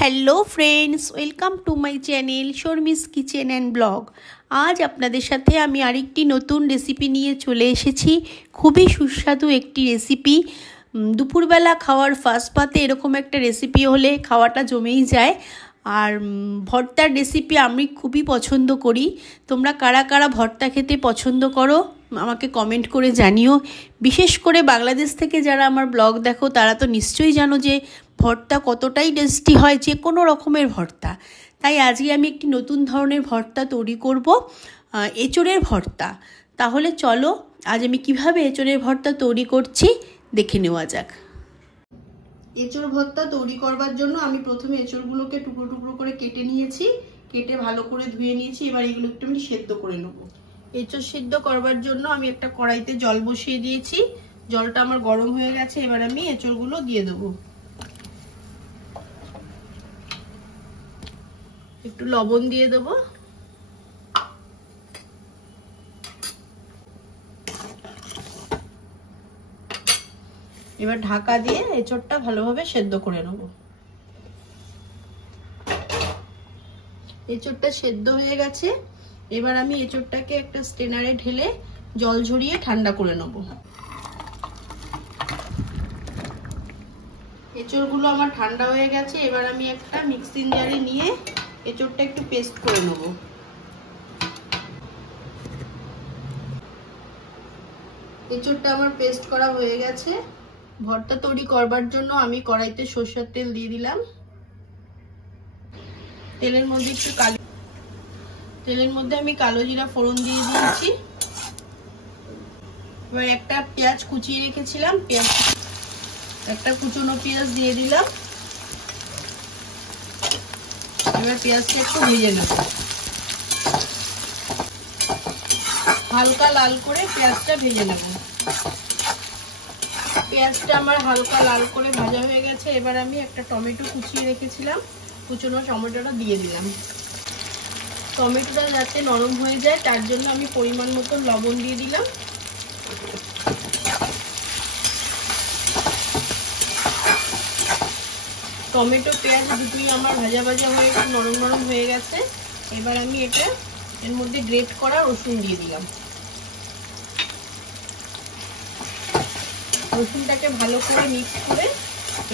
Hello friends, welcome to my channel Sharmi's kitchen and blog. আজ আপনাদের সাথে আমি আরেকটি নতুন রেসিপি নিয়ে চলে এসেছি। খুবই সুস্বাদু একটি রেসিপি। দুপুরবেলা খাওয়ার ফার্স্ট পাতে এরকম একটা রেসিপি হলে খাওয়াটা জমেই যায়। আর ভর্তার রেসিপি আমি খুবই পছন্দ করি। তোমরা কারা কারা ভর্তা খেতে পছন্দ করো আমাকে কমেন্ট করে জানিও। বিশেষ করে বাংলাদেশ থেকে যারা আমার ব্লগ দেখো তারা তো নিশ্চয়ই জানো যে ভর্তা কতটাই টেস্টি হয়, যে কোনো রকমের ভর্তা। তাই আজকে আমি একটি নতুন ধরনের ভর্তা তৈরি করব, এঁচোড়ের ভর্তা। তাহলে চলো আজ আমি কিভাবে এঁচোড়ের ভর্তা তৈরি করছি দেখে নেওয়া যাক। এঁচোড় ভর্তা তৈরি করবার জন্য আমি প্রথমে এঁচোড়গুলোকে টুকরো টুকরো করে কেটে নিয়েছি, কেটে ভালো করে ধুয়ে নিয়েছি। এবার এগুলো একটু আমি সেদ্ধ করে নেবো। এঁচোড় সিদ্ধ করবার জন্য আমি একটা কড়াইতে জল বসিয়ে দিয়েছি। জলটা আমার গরম হয়ে গেছে। এবার আমি এঁচোড়গুলো দিয়ে দেবো। একটু লবণ দিয়ে দেবো। এবার ঢাকা দিয়ে এঁচোড়টা ভালোভাবে সেদ্ধ করে নেব। এঁচোড়টা সেদ্ধ হয়ে গেছে। এবার আমি এঁচোড়টাকে একটা স্ট্রেনারে ঢেলে জল ঝরিয়ে ঠান্ডা করে নেব। এঁচোড়গুলো আমার ঠান্ডা হয়ে গেছে। এবার আমি একটা মিক্সিং জারে নিয়ে এঁচোড়টা একটু পেস্ট করে নেব। এঁচোড়টা আমার পেস্ট করা হয়ে গেছে। ভর্তা তৈরি করবার জন্য আমি কড়াইতে সরষের তেল দিয়ে দিলাম। তেলের মধ্যে আমি কালো জিরা ফোড়ন দিয়ে দিয়েছি। এবার একটা পেঁয়াজ কুচিয়ে রেখেছিলাম, একটা কুচনো পেঁয়াজ দিয়ে দিলাম। এবার পেঁয়াজটা একটু ভেজে নেব। হালকা লাল করে পেঁয়াজটা ভেজে নেব। পেঁয়াজটা আমার হালকা লাল করে ভাজা হয়ে গেছে। এবার আমি একটা টমেটো কুচিয়ে রেখেছিলাম, কুচনো টমেটোটা দিয়ে দিলাম। টমেটোটা যাতে নরম হয়ে যায় তার জন্য আমি পরিমাণ মতো লবণ দিয়ে দিলাম। টমেটো পেঁয়াজ দুটোই আমার ভাজা ভাজা হয়ে একটু নরম নরম হয়ে গেছে। এবার আমি এর মধ্যে গ্রেট করা রসুন দিয়ে দিলাম। রসুনটাকে ভালো করে মিক্স করে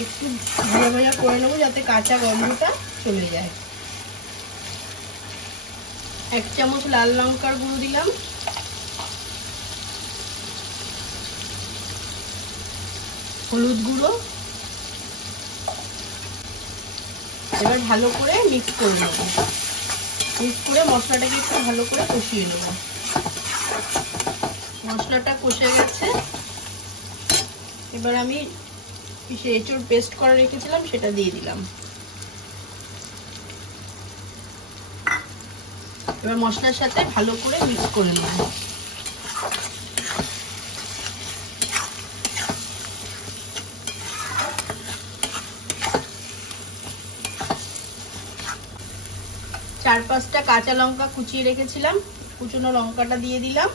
একটু ভাজা ভাজা করে নেবো যাতে কাঁচা গন্ধটা চলে যায়। 1 চামচ লাল লঙ্কার গুঁড়ো দিলাম। হলুদ গুঁড়ো। এবার ভালো করে মিক্স করে নেব। মিক্স করে মশলাটাকে একটু ভালো করে কষিয়ে নেব। মশলাটা কষে গেছে। এবার আমি এঁচোড় পেস্ট করে রেখেছিলাম সেটা দিয়ে দিলাম। এবার মশলার সাথে ভালো করে মিক্স করে নেব। চার পাঁচটা কাঁচা লঙ্কা কুচিয়ে রেখেছিলাম, কুচনো লঙ্কাটা দিয়ে দিলাম।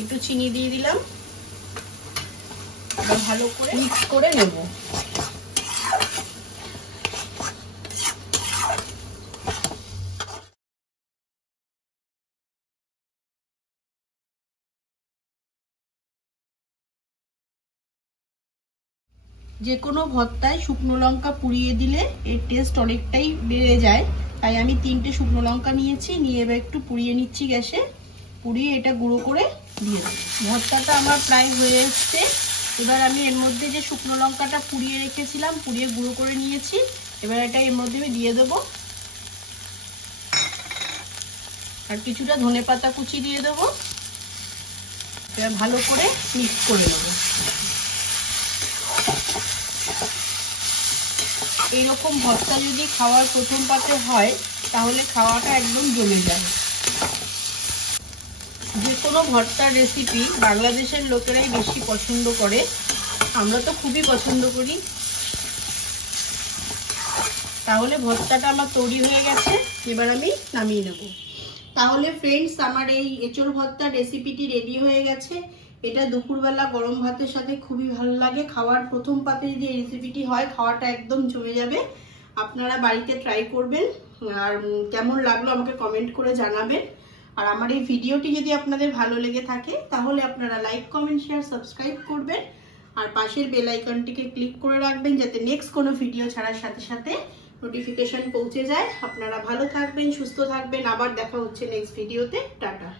একটু চিনি দিয়ে দিলাম। এবার ভালো করে মিক্স করে নেব। যে কোনো ভর্তায় শুকনো লঙ্কা পুড়িয়ে দিলে এর টেস্ট অনেকটাই বেড়ে যায়। তাই আমি 3টে শুকনো লঙ্কা নিয়েছি, নিয়ে এবার একটু পুড়িয়ে নিচ্ছি গ্যাসে। পুড়িয়ে এটা গুঁড়ো করে দিয়ে দেবো। ভর্তাটা আমার প্রায় হয়ে এসছে। এবার আমি এর মধ্যে যে শুকনো লঙ্কাটা পুড়িয়ে রেখেছিলাম, পুড়িয়ে গুঁড়ো করে নিয়েছি, এবার এটা এর মধ্যে আমি দিয়ে দেবো। আর কিছুটা ধনেপাতা কুচি দিয়ে দেবো। এবার ভালো করে মিক্স করে নেবো। এইরকম ভর্তা যদি খাওয়ার প্রথম পাতে হয় তাহলে খাওয়াটা একদম জমে যায়। যে কোনো ভর্তার রেসিপি বাংলাদেশের লোকেরাই বেশি পছন্দ করে, আমরা তো খুবই পছন্দ করি। তাহলে ভর্তাটা আমার তৈরি হয়ে গেছে। এবার আমি নামিয়ে নেব। তাহলে ফ্রেন্ডস, আমার এই এঁচোড় ভর্তার রেসিপিটি রেডি হয়ে গেছে। এটা দুপুরবেলা গরম ভাতের সাথে খুবই ভালো লাগে। খাওয়ার প্রথম পাতে যে রেসিপিটি হয়, খাওয়াটা একদম জমে যাবে। আপনারা বাড়িতে ট্রাই করবেন, আর কেমন লাগলো আমাকে কমেন্ট করে জানাবেন। আর আমার এই ভিডিওটি যদি আপনাদের ভালো লেগে থাকে তাহলে আপনারা লাইক, কমেন্ট, শেয়ার, সাবস্ক্রাইব করবেন। আর পাশের বেল আইকনটিকে ক্লিক করে রাখবেন যাতে নেক্সট কোনো ভিডিও ছাড়ার সাথে সাথে নোটিফিকেশন পৌঁছে যায়। আপনারা ভালো থাকবেন, সুস্থ থাকবেন। আবার দেখা হচ্ছে নেক্সট ভিডিওতে। টাটা।